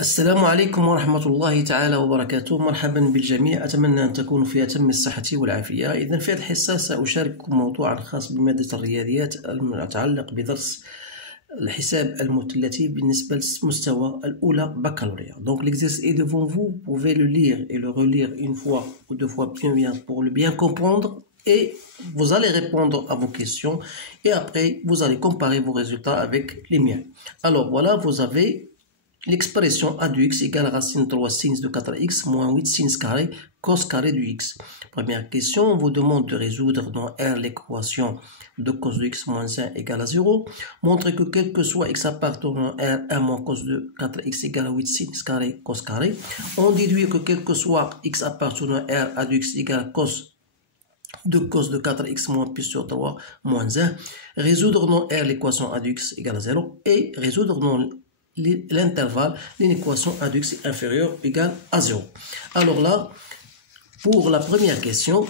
السلام عليكم ورحمة الله تعالى وبركاته. مرحبا بالجميع، أتمنى أن تكونوا في أتم الصحة والعافية. إذن في هذه الحصة سأشارككم موضوعا خاص بمادة الرياضيات المتعلق بدرس الحساب المثلثي بالنسبة للمستوى الأولى بكالوريا. Donc l'exercice est devant vous, vous pouvez le lire et le relire une fois ou deux fois bien pour le bien comprendre, et vous allez répondre à vos questions et après vous allez comparer vos résultats avec les miens. Alors voilà, vous avez l'expression a de x égale racine 3 sin de 4x moins 8 sin carré cos carré de x. Première question, on vous demande de résoudre dans R l'équation de cos de x moins 1 égale à 0. Montrez que quel que soit x appartenant à R, 1 moins cos de 4x égale à 8 sin carré cos carré. On déduit que quel que soit x appartenant à R, a de x égale à cos de 4x moins pi sur 3 moins 1. Résoudre dans R l'équation a de x égale à 0 et résoudre dans l'intervalle d'une équation a de x inférieure ou égale à 0. Alors là, pour la première question,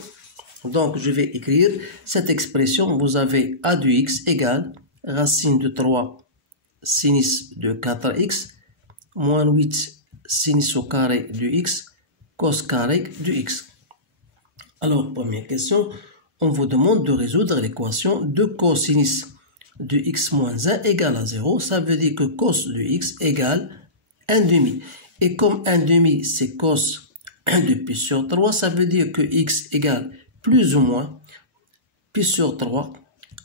donc je vais écrire cette expression. Vous avez a de x égale racine de 3 sinus de 4x moins 8 sinus au carré de x cos carré de x. Alors, première question, on vous demande de résoudre l'équation de cosinus de x moins 1 égale à 0. Ça veut dire que cos de x égale 1 demi. Et comme 1 demi, c'est cos 1 de pi sur 3, ça veut dire que x égale plus ou moins pi sur 3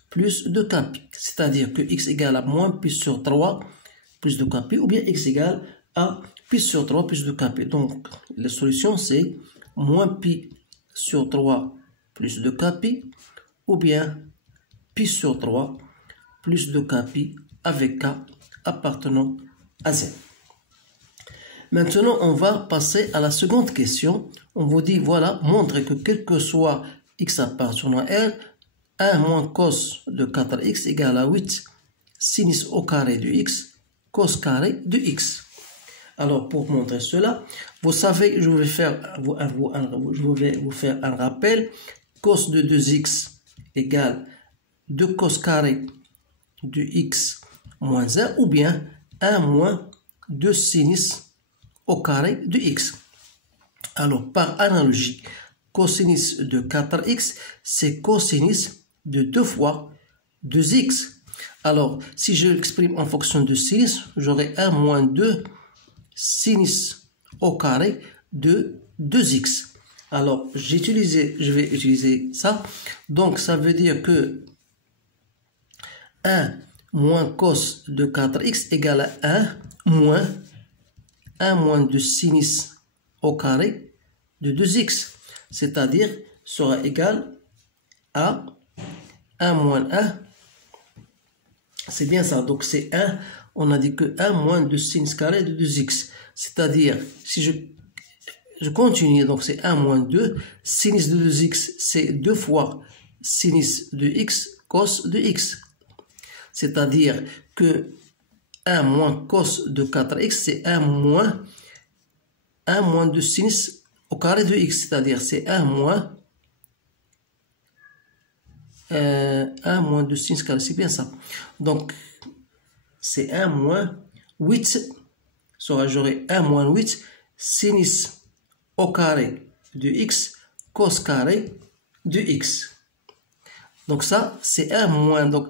plus 2 kpi. C'est-à-dire que x égale à moins pi sur 3 plus 2 kpi, ou bien x égale à pi sur 3 plus 2 kpi. Donc, la solution, c'est moins pi sur 3 plus 2 kpi, ou bien pi sur 3 plus 2 kpi avec k appartenant à z. Maintenant, on va passer à la seconde question. On vous dit, voilà, montrez que quel que soit x appartenant à R, 1 moins cos de 4x égale à 8 sinus au carré de x cos carré de x. Alors, pour montrer cela, vous savez, je vais vous faire un rappel. Cos de 2x égale 2 cos carré de x moins 1, ou bien 1 moins 2 sinus au carré de x. Alors, par analogie, cosinus de 4x, c'est cosinus de 2 fois 2x. Alors, si je l'exprime en fonction de sinus, j'aurai 1 moins 2 sinus au carré de 2x. Alors, je vais utiliser ça. Donc, ça veut dire que 1 moins cos de 4x égale à 1 moins de sinus au carré de 2x. C'est-à-dire, sera égal à 1 moins 1. C'est bien ça. Donc, c'est 1. On a dit que 1 moins de sinus carré de 2x. C'est-à-dire, si je continue, donc c'est 1 moins 2. Sinus de 2x, c'est 2 fois sinus de x cos de x. C'est-à-dire que 1 moins cos de 4x, c'est 1 moins de sinus au carré de x. C'est-à-dire c'est 1 moins de sinus carré. C'est bien ça. Donc, c'est 1 moins 8. J'aurai 1 moins 8 sinus au carré de x cos carré de x. Donc ça, c'est 1 moins. Donc,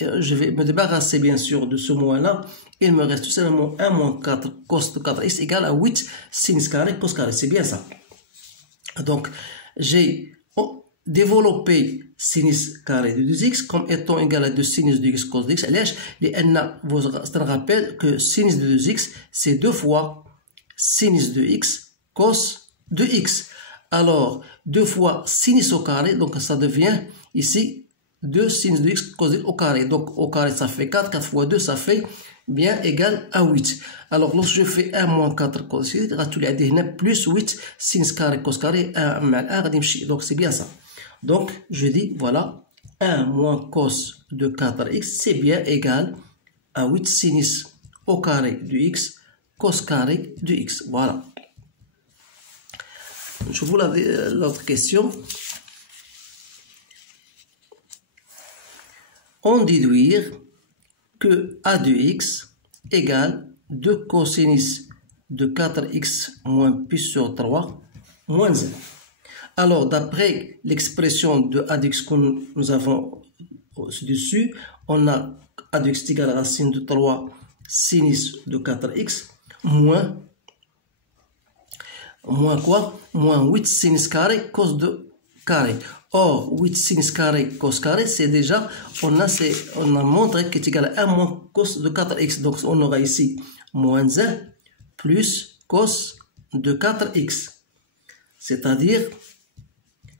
je vais me débarrasser bien sûr de ce moins-là. Il me reste tout simplement 1 moins 4 cos de 4x égale à 8 sinus carré cos carré. C'est bien ça. Donc, j'ai développé sinus carré de 2x comme étant égal à 2 sinus de x cos de x. Vous rappelle que sinus de 2x, c'est 2 fois sinus de x cos de x. Alors, 2 fois sinus au carré, donc ça devient ici 2 sinus de x cos de x au carré. Donc, au carré, ça fait 4. 4 fois 2, ça fait bien égal à 8. Alors, lorsque je fais 1 moins 4 cos de x, plus 8 sinus carré cos carré, 1 mal 1, donc c'est bien ça. Donc, je dis, voilà, 1 moins cos de 4x, c'est bien égal à 8 sinus au carré de x cos carré de x. Voilà. Je vous l'autre question. On déduire que a de x égale 2 cosinus de 4x moins pi sur 3 moins 1. Alors, d'après l'expression de a de x que nous avons au-dessus, on a a de x égale à racine de 3 sinus de 4x moins quoi? Moins 8 sinus carré cos de carré. Or, 8 sinus carré cos carré, c'est déjà, on a montré qu'il est égal à 1 moins cos de 4x. Donc, on aura ici moins 1 plus cos de 4x. C'est-à-dire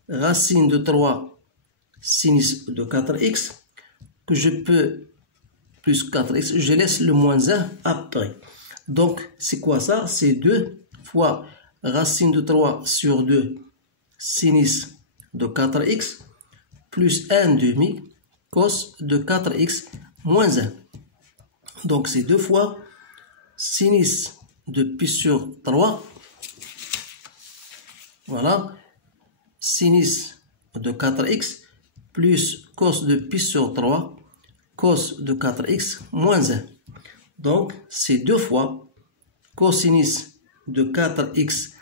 racine de 3 sinus de 4x que je peux plus 4x, je laisse le moins 1 après. Donc, c'est quoi ça? C'est 2 fois racine de 3 sur 2 sinus de 4x plus 1 demi cos de 4x moins 1. Donc, c'est 2 fois sinus de pi sur 3. Voilà. Sinus de 4x plus cos de pi sur 3 cos de 4x moins 1. Donc, c'est 2 fois cosinus de 4x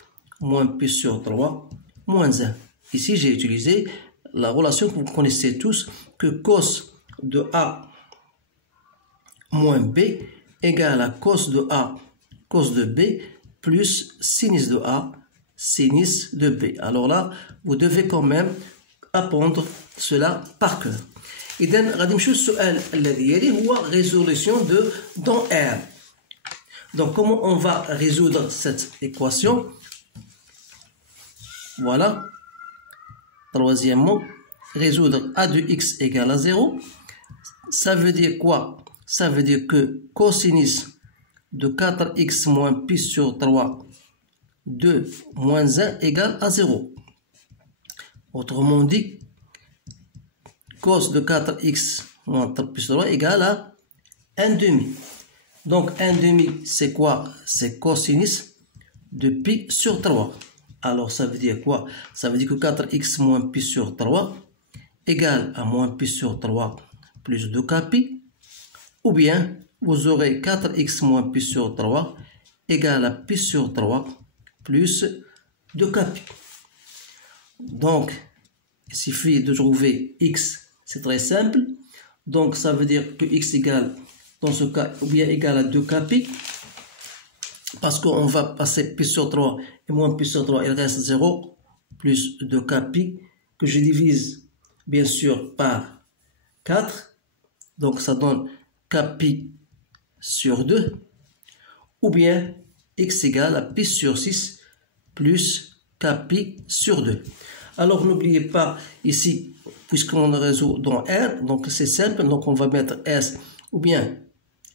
moins pi sur 3 moins 1. Ici, j'ai utilisé la relation que vous connaissez tous, que cos de A moins B égale à cos de A cos de B plus sinus de A sinus de B. Alors là, vous devez quand même apprendre cela par cœur. إذن غادي نمشيو للسؤال الذي يلي هو résolution de dans R. Donc comment on va résoudre cette équation? Voilà. Troisièmement, résoudre a de x égale à 0. Ça veut dire quoi? Ça veut dire que cosinus de 4x moins pi sur 3 2 moins 1 égale à 0. Autrement dit, cos de 4x moins pi sur 3 égale à 1 demi. Donc 1 demi, c'est quoi? C'est cosinus de pi sur 3. Alors ça veut dire quoi? Ça veut dire que 4x moins pi sur 3 égale à moins pi sur 3 plus 2k pi. Ou bien vous aurez 4x moins pi sur 3 égale à pi sur 3 plus 2k pi. Donc il suffit de trouver x, c'est très simple. Donc ça veut dire que x égale, dans ce cas, ou bien égal à 2k pi. Parce qu'on va passer pi sur 3 et moins pi sur 3, il reste 0 plus 2k pi que je divise bien sûr par 4. Donc ça donne k pi sur 2. Ou bien x égale à pi sur 6 plus k pi sur 2. Alors n'oubliez pas ici, puisqu'on résout dans R, donc c'est simple, donc on va mettre S ou bien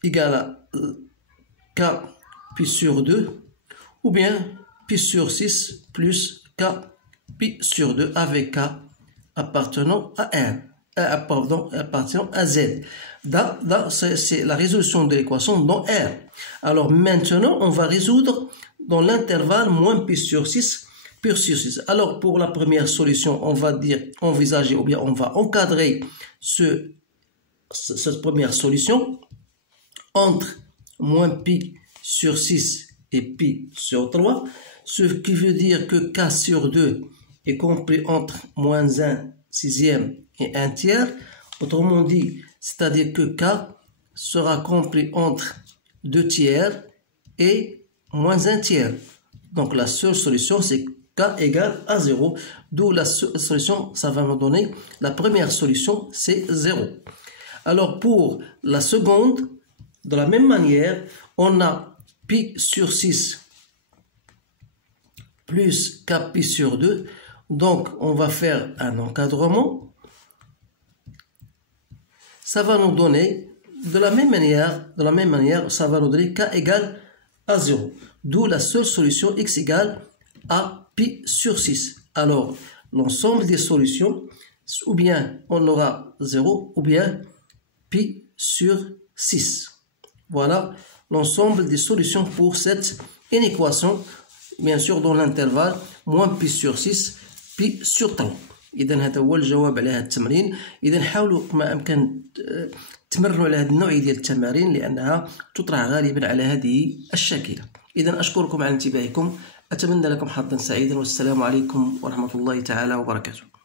égal à k pi sur 2 ou bien pi sur 6 plus k pi sur 2 avec k appartenant à R, appartenant à Z. Là c'est la résolution de l'équation dans R. Alors maintenant, on va résoudre dans l'intervalle moins pi sur 6 pi sur 6. Alors pour la première solution, on va dire envisager ou bien on va encadrer cette première solution entre moins pi sur 6 et pi sur 3, ce qui veut dire que k sur 2 est compris entre moins 1 sixième et 1 tiers. Autrement dit, c'est-à-dire que k sera compris entre 2 tiers et moins 1 tiers. Donc la seule solution, c'est k égale à 0, d'où la solution, ça va nous donner, la première solution, c'est 0. Alors pour la seconde, de la même manière, on a pi sur 6 plus k pi sur 2. Donc, on va faire un encadrement. Ça va nous donner, de la même manière, ça va nous donner k égale à 0. D'où la seule solution x égale à pi sur 6. Alors, l'ensemble des solutions, ou bien on aura 0, ou bien pi sur 6. Voilà l'ensemble des solutions pour cette inéquation, bien sûr dans l'intervalle moins pi sur 6 pi sur 3. إذا هذا هو الجواب على هذا التمرين. إذا حاولوا ما أمكن تمرنوا على هذه النوعية ديال التمارين لأنها تطرح غالبا على هذه الشاكلة. إذا أشكركم على انتباهكم، أتمنى لكم حظا سعيدا، والسلام عليكم ورحمة الله تعالى وبركاته.